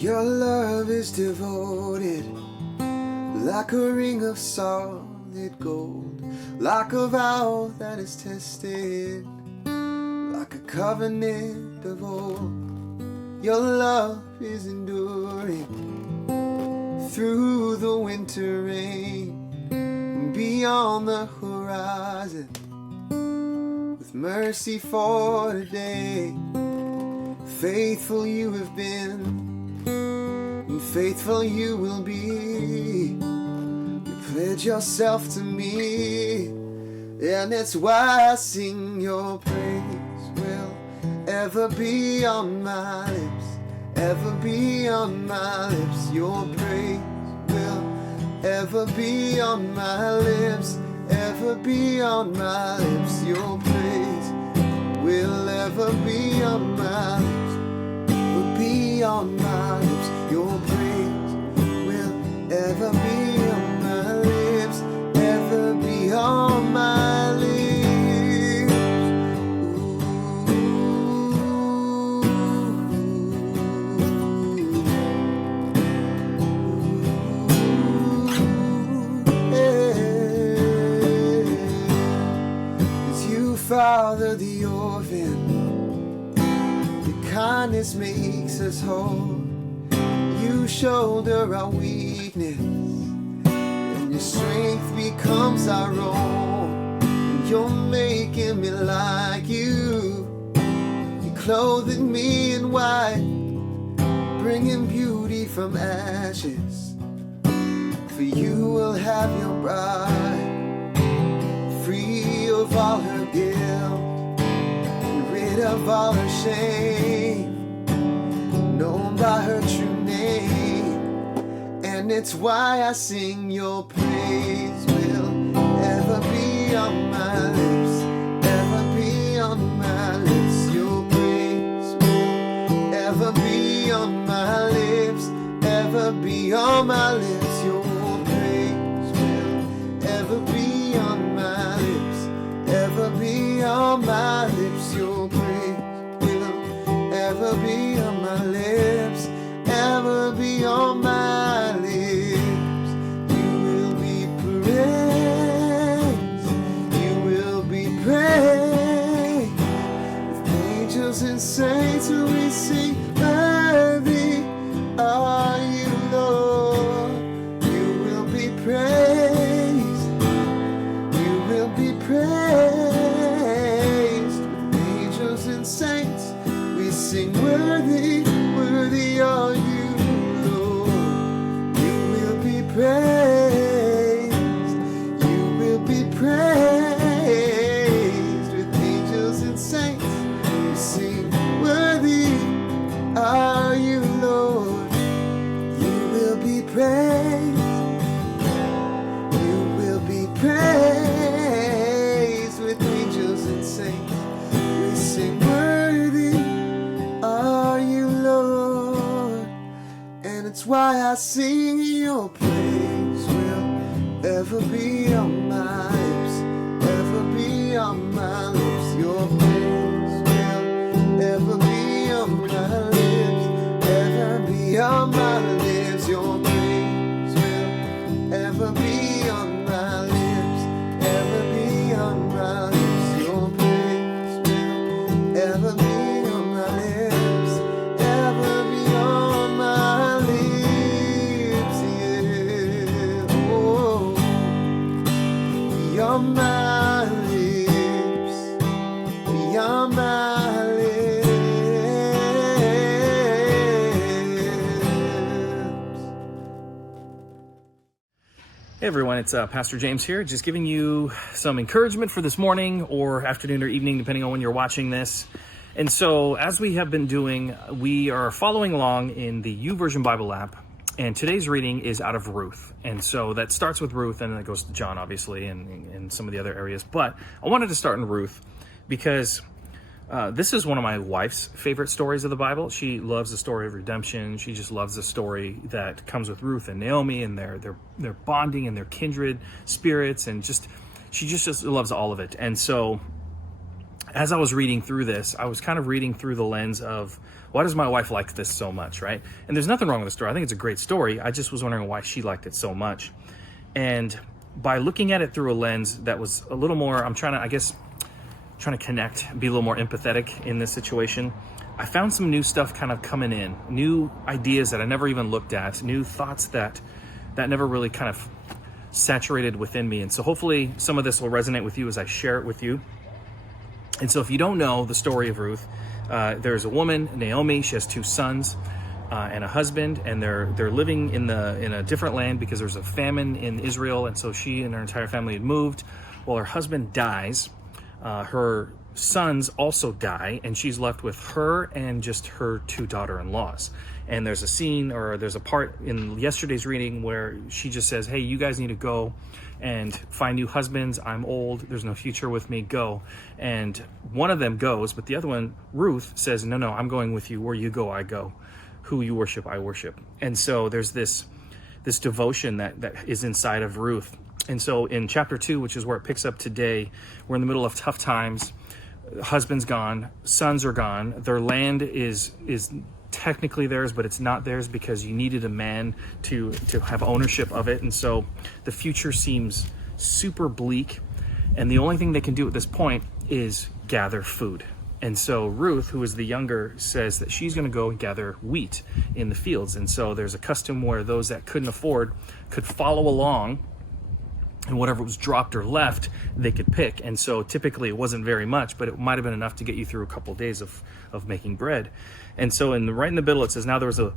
Your love is devoted, like a ring of solid gold, like a vow that is tested, like a covenant of old. Your love is enduring through the winter rain, beyond the horizon, with mercy for today. Faithful you have been, and faithful you will be. You pledge yourself to me, and it's why I sing. Your praise will ever be on my lips, ever be on my lips. Your praise will ever be on my lips, ever be on my lips. Your praise will ever be on my lips, ever be on my lips. Your praise will ever be on my lips, ever be on my lips. As you father the orphan, your kindness makes us whole. You shoulder our weakness, and your strength becomes our own. And you're making me like you. You're clothing me in white, bringing beauty from ashes. For you will have your bride, free of all her guilt, and rid of all her shame, known by her true name. And it's why I sing. Your praise will ever be on my lips, ever be on my lips. Your praise will ever be on my lips, ever be on my lips. Your praise will ever be on my lips, ever be on my lips. Your praise will ever be on my lips, ever be on my lips. You will be praised, you will be praised. With angels and saints we sing, worthy are you, Lord. You will be praised, you will be praised. With angels and saints we sing, worthy, worthy are you, Lord. You will be praised, you will be praised. With angels and saints we sing, worthy are you, Lord. You will be praised, you will be praised. With angels and saints we sing, worthy are you, Lord. And it's why I sing. Your praise will ever be on my lips, ever be on my lips. Your praise will ever be on my lips, ever be on my lips. Your praise will ever be on my lips, ever be on my lips. Your praise will ever be on my lips, ever be on my lips. Yeah, oh, be on my lips, be on my lips. Hey everyone, it's Pastor James here, just giving you some encouragement for this morning or afternoon or evening, depending on when you're watching this. And so, as we have been doing, we are following along in the YouVersion Bible app, and today's reading is out of Ruth. And so that starts with Ruth, and then it goes to John, obviously, and some of the other areas. But I wanted to start in Ruth because this is one of my wife's favorite stories of the Bible. She loves the story of redemption. She just loves the story that comes with Ruth and Naomi and their bonding and their kindred spirits, and she just loves all of it. And so as I was reading through this, I was kind of reading through the lens of, why does my wife like this so much, right? And there's nothing wrong with the story. I think it's a great story. I just was wondering why she liked it so much. And by looking at it through a lens that was a little more, I'm trying to connect, be a little more empathetic in this situation, I found some new stuff kind of coming in, new ideas that I never even looked at, new thoughts that never really kind of saturated within me. And so hopefully some of this will resonate with you as I share it with you. And so if you don't know the story of Ruth, there's a woman, Naomi. She has 2 sons and a husband, and they're living in a different land because there's a famine in Israel. And so she and her entire family had moved. Well, her husband dies. Her sons also die, and she's left with her and just her 2 daughter-in-laws. And there's a scene, or there's a part in yesterday's reading where she just says, hey, you guys need to go and find new husbands. I'm old. There's no future with me. Go. And one of them goes, but the other one, Ruth, says, no, I'm going with you. Where you go, I go. Who you worship, I worship. And so there's this devotion that is inside of Ruth. And so in chapter 2, which is where it picks up today, we're in the middle of tough times. Husband's gone, sons are gone. Their land is technically theirs, but it's not theirs because you needed a man to have ownership of it. And so the future seems super bleak. And the only thing they can do at this point is gather food. And so Ruth, who is the younger, says that she's going to go and gather wheat in the fields. And so there's a custom where those that couldn't afford could follow along, and whatever was dropped or left, they could pick. And so typically it wasn't very much, but it might have been enough to get you through a couple of days of making bread. And so right in the middle, it says, now there was a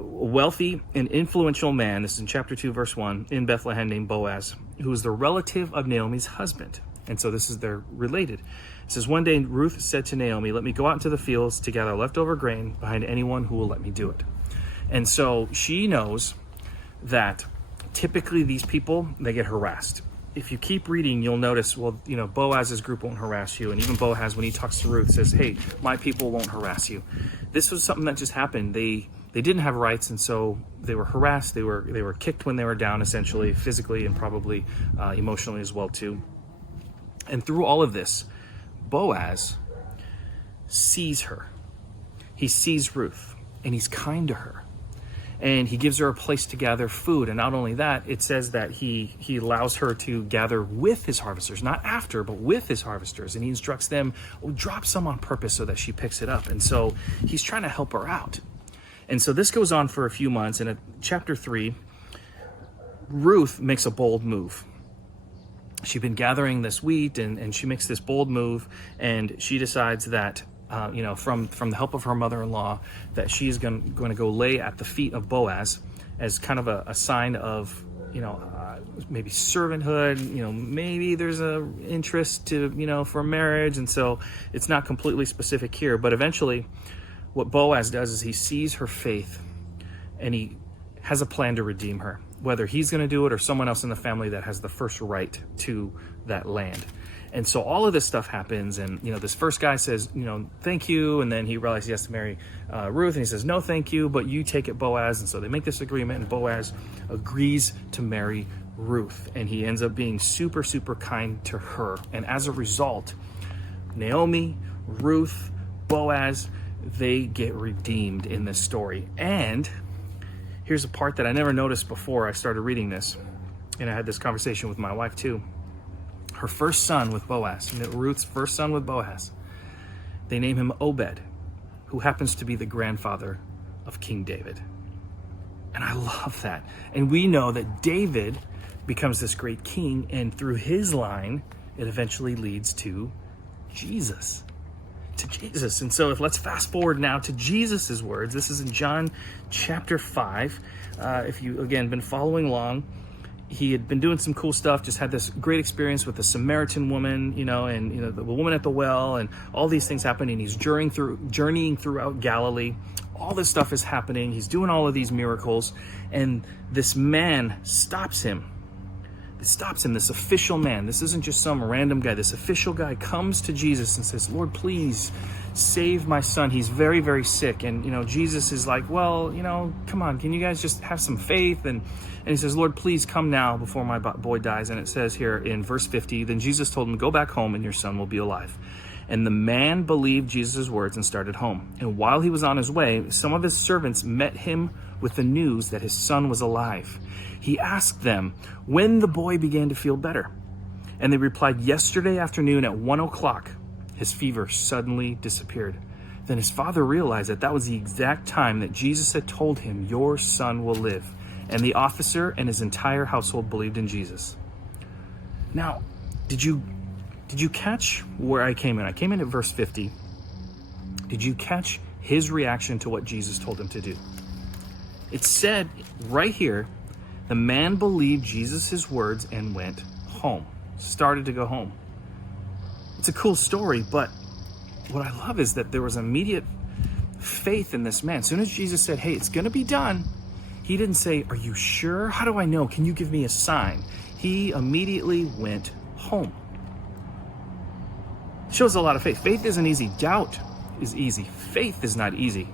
wealthy and influential man, this is in chapter 2, verse 1, in Bethlehem named Boaz, who was the relative of Naomi's husband. And so they're related. It says, one day Ruth said to Naomi, let me go out into the fields to gather leftover grain behind anyone who will let me do it. And so she knows that typically these people, they get harassed. If you keep reading, you'll notice, well, Boaz's group won't harass you. And even Boaz, when he talks to Ruth, says, hey, my people won't harass you. This was something that just happened. They didn't have rights, and so they were harassed. They were kicked when they were down, essentially, physically and probably emotionally as well, too. And through all of this, Boaz sees her. He sees Ruth, and he's kind to her. And he gives her a place to gather food. And not only that, it says that he allows her to gather with his harvesters, not after, but with his harvesters. And he instructs them, drop some on purpose so that she picks it up. And so he's trying to help her out. And so this goes on for a few months. And at chapter 3, Ruth makes a bold move. She'd been gathering this wheat, and she makes this bold move, and she decides that from the help of her mother-in-law, that she's going to go lay at the feet of Boaz as kind of a sign of, maybe servanthood, maybe there's a interest to, for marriage. And so it's not completely specific here, but eventually what Boaz does is he sees her faith and he has a plan to redeem her, whether he's going to do it or someone else in the family that has the first right to that land. And so all of this stuff happens, and this first guy says, thank you, and then he realizes he has to marry Ruth, and he says, no, thank you, but you take it, Boaz. And so they make this agreement, and Boaz agrees to marry Ruth, and he ends up being super, super kind to her. And as a result, Naomi, Ruth, Boaz, they get redeemed in this story. And here's a part that I never noticed before I started reading this, and I had this conversation with my wife too. Her first son with Boaz, Ruth's first son with Boaz, they name him Obed, who happens to be the grandfather of King David. And I love that. And we know that David becomes this great king, and through his line, it eventually leads to Jesus. And so let's fast forward now to Jesus's words. This is in John chapter 5. If you, again, been following along, he had been doing some cool stuff, just had this great experience with the Samaritan woman, and the woman at the well, and all these things happening. He's journeying throughout Galilee. All this stuff is happening. He's doing all of these miracles, and this man stops him. This official man. This isn't just some random guy. This official guy comes to Jesus and says, Lord, please save my son. He's very, very sick. And, Jesus is like, well, come on, can you guys just have some faith? And he says, Lord, please come now before my boy dies. And it says here in verse 50, then Jesus told him, go back home and your son will be alive. And the man believed Jesus' words and started home. And while he was on his way, some of his servants met him with the news that his son was alive. He asked them when the boy began to feel better. And they replied, yesterday afternoon at 1 o'clock, his fever suddenly disappeared. Then his father realized that was the exact time that Jesus had told him, your son will live. And the officer and his entire household believed in Jesus. Now, did you catch where I came in? I came in at verse 50. Did you catch his reaction to what Jesus told him to do? It said right here, the man believed Jesus' words and went home, started to go home. It's a cool story, but what I love is that there was immediate faith in this man. As soon as Jesus said, hey, it's going to be done, he didn't say, are you sure? How do I know? Can you give me a sign? He immediately went home. Shows a lot of faith. Faith isn't easy. Doubt is easy. Faith is not easy,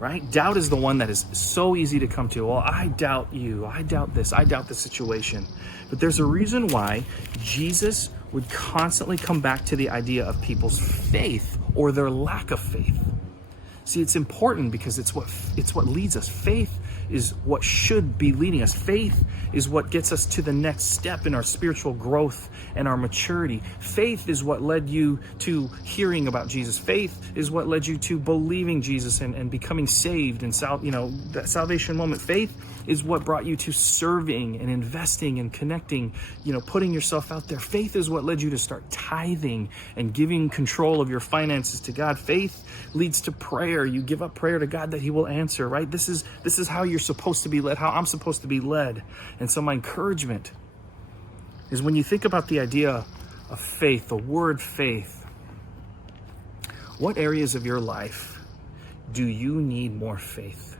right? Doubt is the one that is so easy to come to. Well, I doubt you. I doubt this. I doubt the situation. But there's a reason why Jesus would constantly come back to the idea of people's faith or their lack of faith. See, it's important because it's what leads us. Faith is what should be leading us. Faith is what gets us to the next step in our spiritual growth and our maturity. Faith is what led you to hearing about Jesus. Faith is what led you to believing Jesus and becoming saved and that salvation moment. Faith is what brought you to serving and investing and connecting, putting yourself out there. Faith is what led you to start tithing and giving control of your finances to God. Faith leads to prayer. You give up prayer to God that he will answer, right? This is how you're supposed to be led, how I'm supposed to be led. And so my encouragement is when you think about the idea of faith, the word faith, what areas of your life do you need more faith?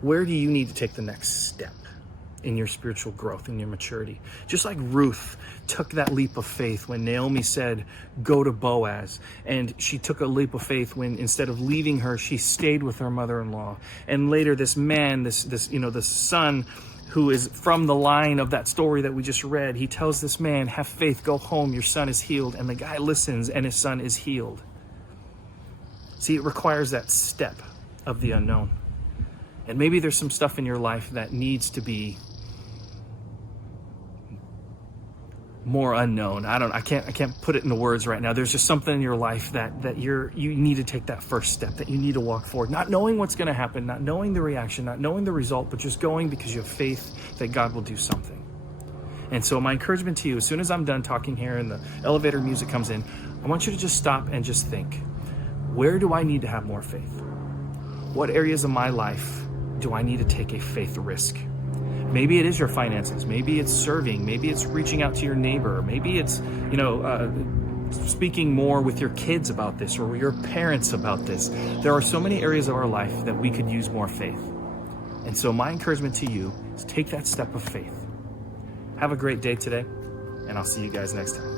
Where do you need to take the next step in your spiritual growth, in your maturity? Just like Ruth took that leap of faith when Naomi said, go to Boaz. And she took a leap of faith when instead of leaving her, she stayed with her mother-in-law. And later this man, the son who is from the line of that story that we just read, he tells this man, have faith, go home, your son is healed. And the guy listens and his son is healed. See, it requires that step of the unknown. And maybe there's some stuff in your life that needs to be more unknown. I can't put it into words right now. There's just something in your life that you need to take that first step, that you need to walk forward, not knowing what's going to happen, not knowing the reaction, not knowing the result, but just going because you have faith that God will do something. And so my encouragement to you, as soon as I'm done talking here and the elevator music comes in, I want you to just stop and just think, where do I need to have more faith? What areas of my life do I need to take a faith risk? Maybe it is your finances. Maybe it's serving. Maybe it's reaching out to your neighbor. Maybe it's, speaking more with your kids about this or your parents about this. There are so many areas of our life that we could use more faith. And so my encouragement to you is take that step of faith. Have a great day today, and I'll see you guys next time.